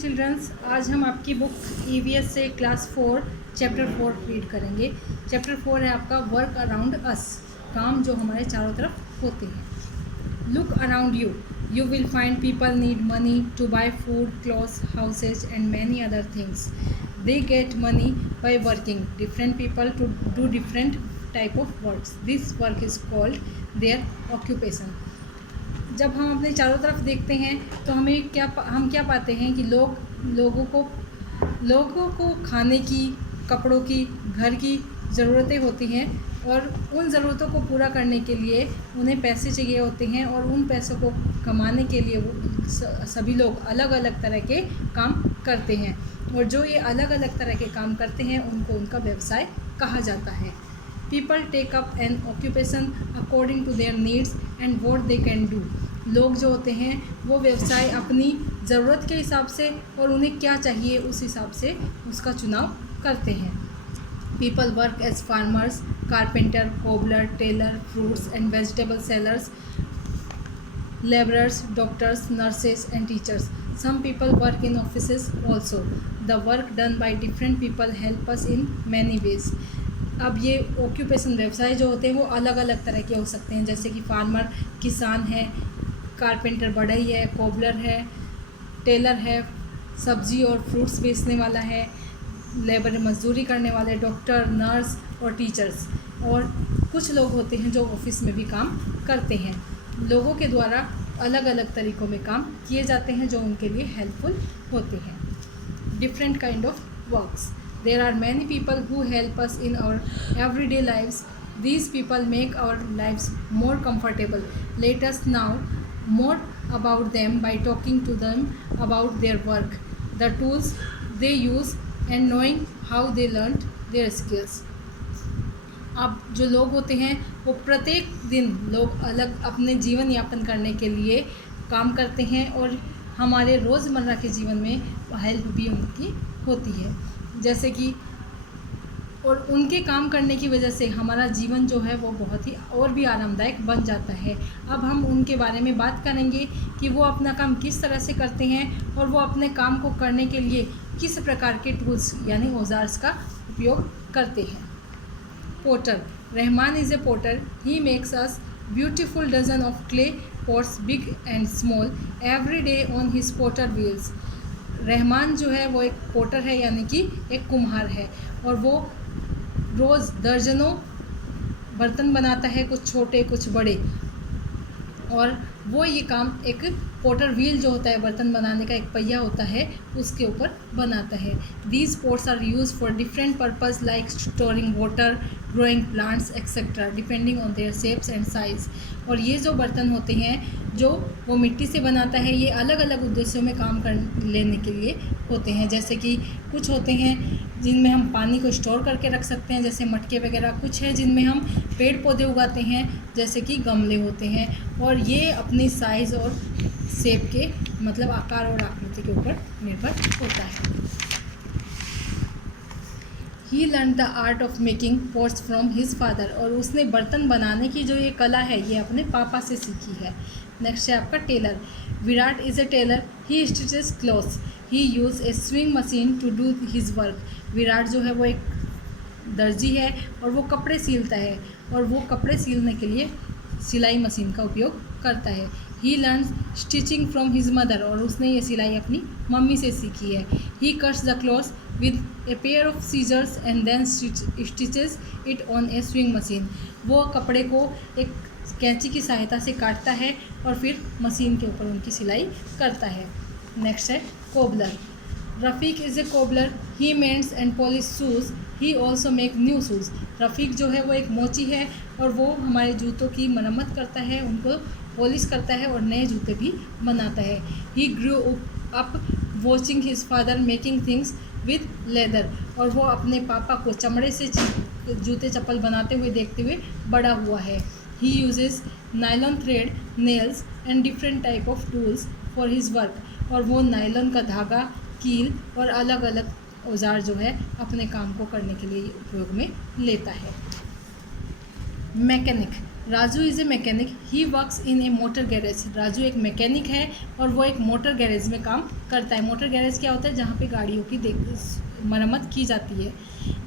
Children's, आज हम आपकी बुक ईवीएस से क्लास 4 चैप्टर 4 रीड करेंगे। चैप्टर 4 है आपका वर्क अराउंड अस, काम जो हमारे चारों तरफ होते हैं। Look around you, you will find people need money to buy food, clothes, houses and many other things. They get money by working. Different people to do different type of works. This work is called their occupation. जब हम अपने चारों तरफ देखते हैं तो हम क्या पाते हैं कि लोगों को खाने की, कपड़ों की, घर की ज़रूरतें होती हैं और उन ज़रूरतों को पूरा करने के लिए उन्हें पैसे चाहिए होते हैं और उन पैसों को कमाने के लिए वो सभी लोग अलग अलग तरह के काम करते हैं और जो ये अलग अलग तरह के काम करते हैं उनको उनका व्यवसाय कहा जाता है। People take up an occupation according to their needs and what they can do. लोग जो होते हैं वो व्यवसाय अपनी ज़रूरत के हिसाब से और उन्हें क्या चाहिए उस हिसाब से उसका चुनाव करते हैं। People work as farmers, carpenter, cobbler, tailor, fruits and vegetable sellers, laborers, doctors, nurses and teachers. Some people work in offices also. The work done by different people help us in many ways. अब ये occupation व्यवसाय जो होते हैं वो अलग अलग तरह के हो सकते हैं, जैसे कि फार्मर किसान है, कारपेंटर बढ़ई है, कोबलर है, टेलर है, सब्जी और फ्रूट्स बेचने वाला है, लेबर मजदूरी करने वाले, डॉक्टर, नर्स और टीचर्स, और कुछ लोग होते हैं जो ऑफिस में भी काम करते हैं। लोगों के द्वारा अलग अलग तरीक़ों में काम किए जाते हैं जो उनके लिए हेल्पफुल होते हैं। Different kind of works, there are many people who help us in our everyday lives. These people make our lives more comfortable. Let us now more about them by talking to them about their work, the tools they use and knowing how they learned their skills. अब जो लोग होते हैं वो प्रत्येक दिन लोग अलग अपने जीवन यापन करने के लिए काम करते हैं और हमारे रोज़मर्रा के जीवन में हेल्प भी उनकी होती है, जैसे कि और उनके काम करने की वजह से हमारा जीवन जो है वो बहुत ही और भी आरामदायक बन जाता है। अब हम उनके बारे में बात करेंगे कि वो अपना काम किस तरह से करते हैं और वो अपने काम को करने के लिए किस प्रकार के टूल्स यानी औजार्स का उपयोग करते हैं। Potter, Rahman is a potter. He makes us beautiful dozen of clay pots big and small every day on his potter wheels. Rahman जो है वो एक पोटर है यानी कि एक कुम्हार है और वो रोज़ दर्जनों बर्तन बनाता है, कुछ छोटे कुछ बड़े, और वो ये काम एक पोटर व्हील जो होता है बर्तन बनाने का एक पहिया होता है उसके ऊपर बनाता है। These pots are use for different purpose like storing water, growing plants etcetera depending on their shapes and size. और ये जो बर्तन होते हैं जो वो मिट्टी से बनाता है ये अलग अलग उद्देश्यों में काम कर लेने के लिए होते हैं, जैसे कि कुछ होते हैं जिनमें हम पानी को स्टोर करके रख सकते हैं जैसे मटके वगैरह, कुछ है जिनमें हम पेड़ पौधे उगाते हैं जैसे कि गमले होते हैं, और ये अपनी साइज़ और शेप के मतलब आकार और आकृति के ऊपर निर्भर होता है। He learn the art of making pots from his father, और उसने बर्तन बनाने की जो ये कला है ये अपने पापा से सीखी है। नेक्स्ट है आपका tailor. Virat is a tailor. He stitches clothes. He use a sewing machine to do his work. Virat जो है वो एक दर्जी है और वो कपड़े सिलता है और वो कपड़े सिलने के लिए सिलाई मशीन का उपयोग करता है। He learns stitching from his mother, और उसने ये सिलाई अपनी मम्मी से सीखी है। He cuts the clothes with a pair of scissors and then stitches it on a sewing machine. वो कपड़े को एक कैंची की सहायता से काटता है और फिर मशीन के ऊपर उनकी सिलाई करता है। नेक्स्ट है cobbler. Rafiq is a cobbler. He mends and polish shoes. He also make new shoes. Rafiq जो है वो एक मोची है और वो हमारे जूतों की मरम्मत करता है, उनको पॉलिश करता है और नए जूते भी बनाता है। He grew up watching his father making things with leather, और वो अपने पापा को चमड़े से जूते चप्पल बनाते हुए देखते हुए बड़ा हुआ है। He uses nylon thread, nails and different type of tools for his work, और वो नायलॉन का धागा, कील और अलग अलग औजार जो है अपने काम को करने के लिए उपयोग में लेता है। Mechanic, Raju is a mechanic, he works in A motor garage. Raju एक मैकेनिक है और वो एक मोटर गैरेज में काम करता है। मोटर गैरेज क्या होता है? जहाँ पे गाड़ियों की मरम्मत की जाती है।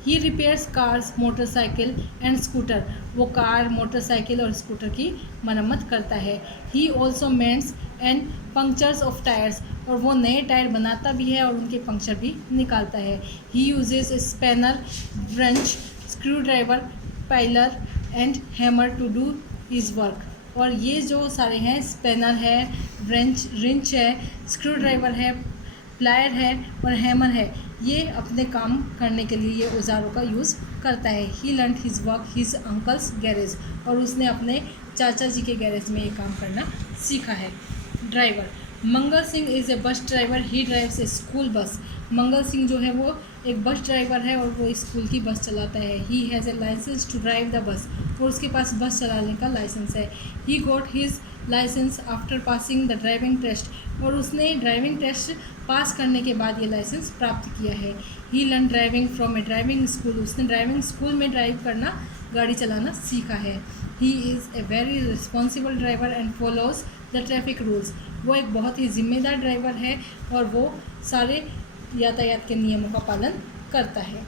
He repairs cars, motorcycle and scooter. वो कार, मोटरसाइकिल और स्कूटर की मरम्मत करता है। He also mends and punctures of tyres. और वो नए टायर बनाता भी है और उनके पंक्चर भी निकालता है। He uses spanner, wrench, screw driver, plier and hammer to do his work. और ये जो सारे हैं, स्पैनर है, रिंच है, स्क्रू ड्राइवर है, प्लायर है और हैमर है, ये अपने काम करने के लिए ये औजारों का यूज़ करता है। He learn his work his uncle's garage. और उसने अपने चाचा जी के गैरेज में ये काम करना सीखा है। Driver, Mangal Singh is a bus driver, he drives A school bus. Mangal Singh जो है वो एक बस ड्राइवर है और वो स्कूल की बस चलाता है। He has a license to drive the bus. और उसके पास बस चलाने का लाइसेंस है। He got his license after passing the driving test. और उसने ड्राइविंग टेस्ट पास करने के बाद ये लाइसेंस प्राप्त किया है। He learn driving from a driving school. उसने ड्राइविंग स्कूल में ड्राइव करना, गाड़ी चलाना सीखा है। He is a very responsible driver and follows the traffic rules. वो एक बहुत ही जिम्मेदार ड्राइवर है और वो सारे यातायात के नियमों का पालन करता है।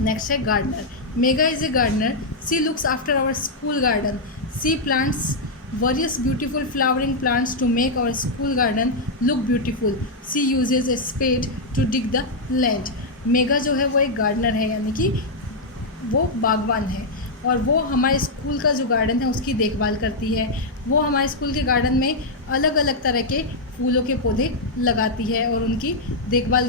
नेक्स्ट है gardener. Megha is a gardener, she looks after our school garden. She plants various beautiful flowering plants to make our school garden look beautiful. She uses a spade to dig the land. Mega जो है वो एक gardener है, यानी कि वो बागवान है और वो हमारे स्कूल का जो गार्डन है उसकी देखभाल करती है। वो हमारे स्कूल के गार्डन में अलग अलग तरह के फूलों के पौधे लगाती है और उनकी देखभाल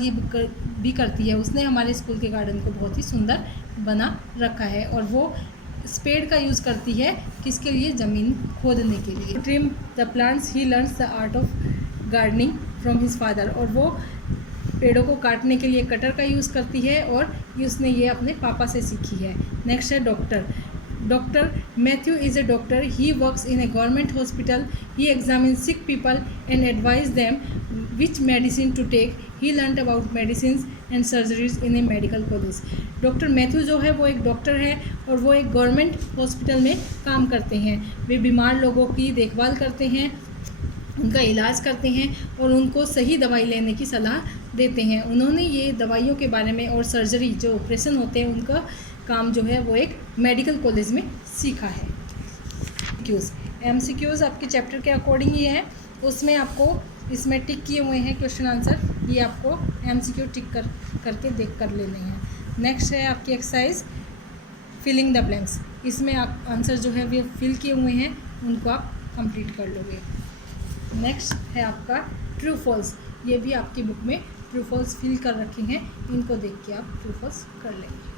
भी करती है। उसने हमारे स्कूल के गार्डन को बहुत ही सुंदर बना रखा है। और वो स्पेड का यूज़ करती है किसके लिए? ज़मीन खोदने के लिए। Trim the plants, he learns the art of gardening from his father. और वो पेड़ों को काटने के लिए कटर का यूज़ करती है और उसने ये अपने पापा से सीखी है। नेक्स्ट है doctor. Doctor Matthew is a doctor, he works in a government hospital. He examine sick people and advise them which medicine to take. He learn about medicine and surgeries in a medical college. Doctor Matthew जो है वो एक doctor है और वो एक government hospital में काम करते हैं। वे बीमार लोगों की देखभाल करते हैं, उनका इलाज करते हैं और उनको सही दवाई लेने की सलाह देते हैं। उन्होंने ये दवाइयों के बारे में और सर्जरी जो ऑपरेशन होते हैं उनका काम जो है वो एक मेडिकल कॉलेज में सीखा है। MCQs आपके चैप्टर के अकॉर्डिंग ही है, उसमें आपको इसमें टिक किए हुए हैं क्वेश्चन आंसर, ये आपको MCQ टिक करके देख कर लेने हैं। नेक्स्ट है आपकी एक्सरसाइज फिलिंग द ब्लैंक्स। इसमें आप आंसर जो है वो फिल किए हुए हैं, उनको आप कंप्लीट कर लोगे। नेक्स्ट है आपका ट्रू फॉल्स। ये भी आपकी बुक में ट्रू फॉल्स फिल कर रखे हैं, इनको देख के आप ट्रू फॉल्स कर लेंगे।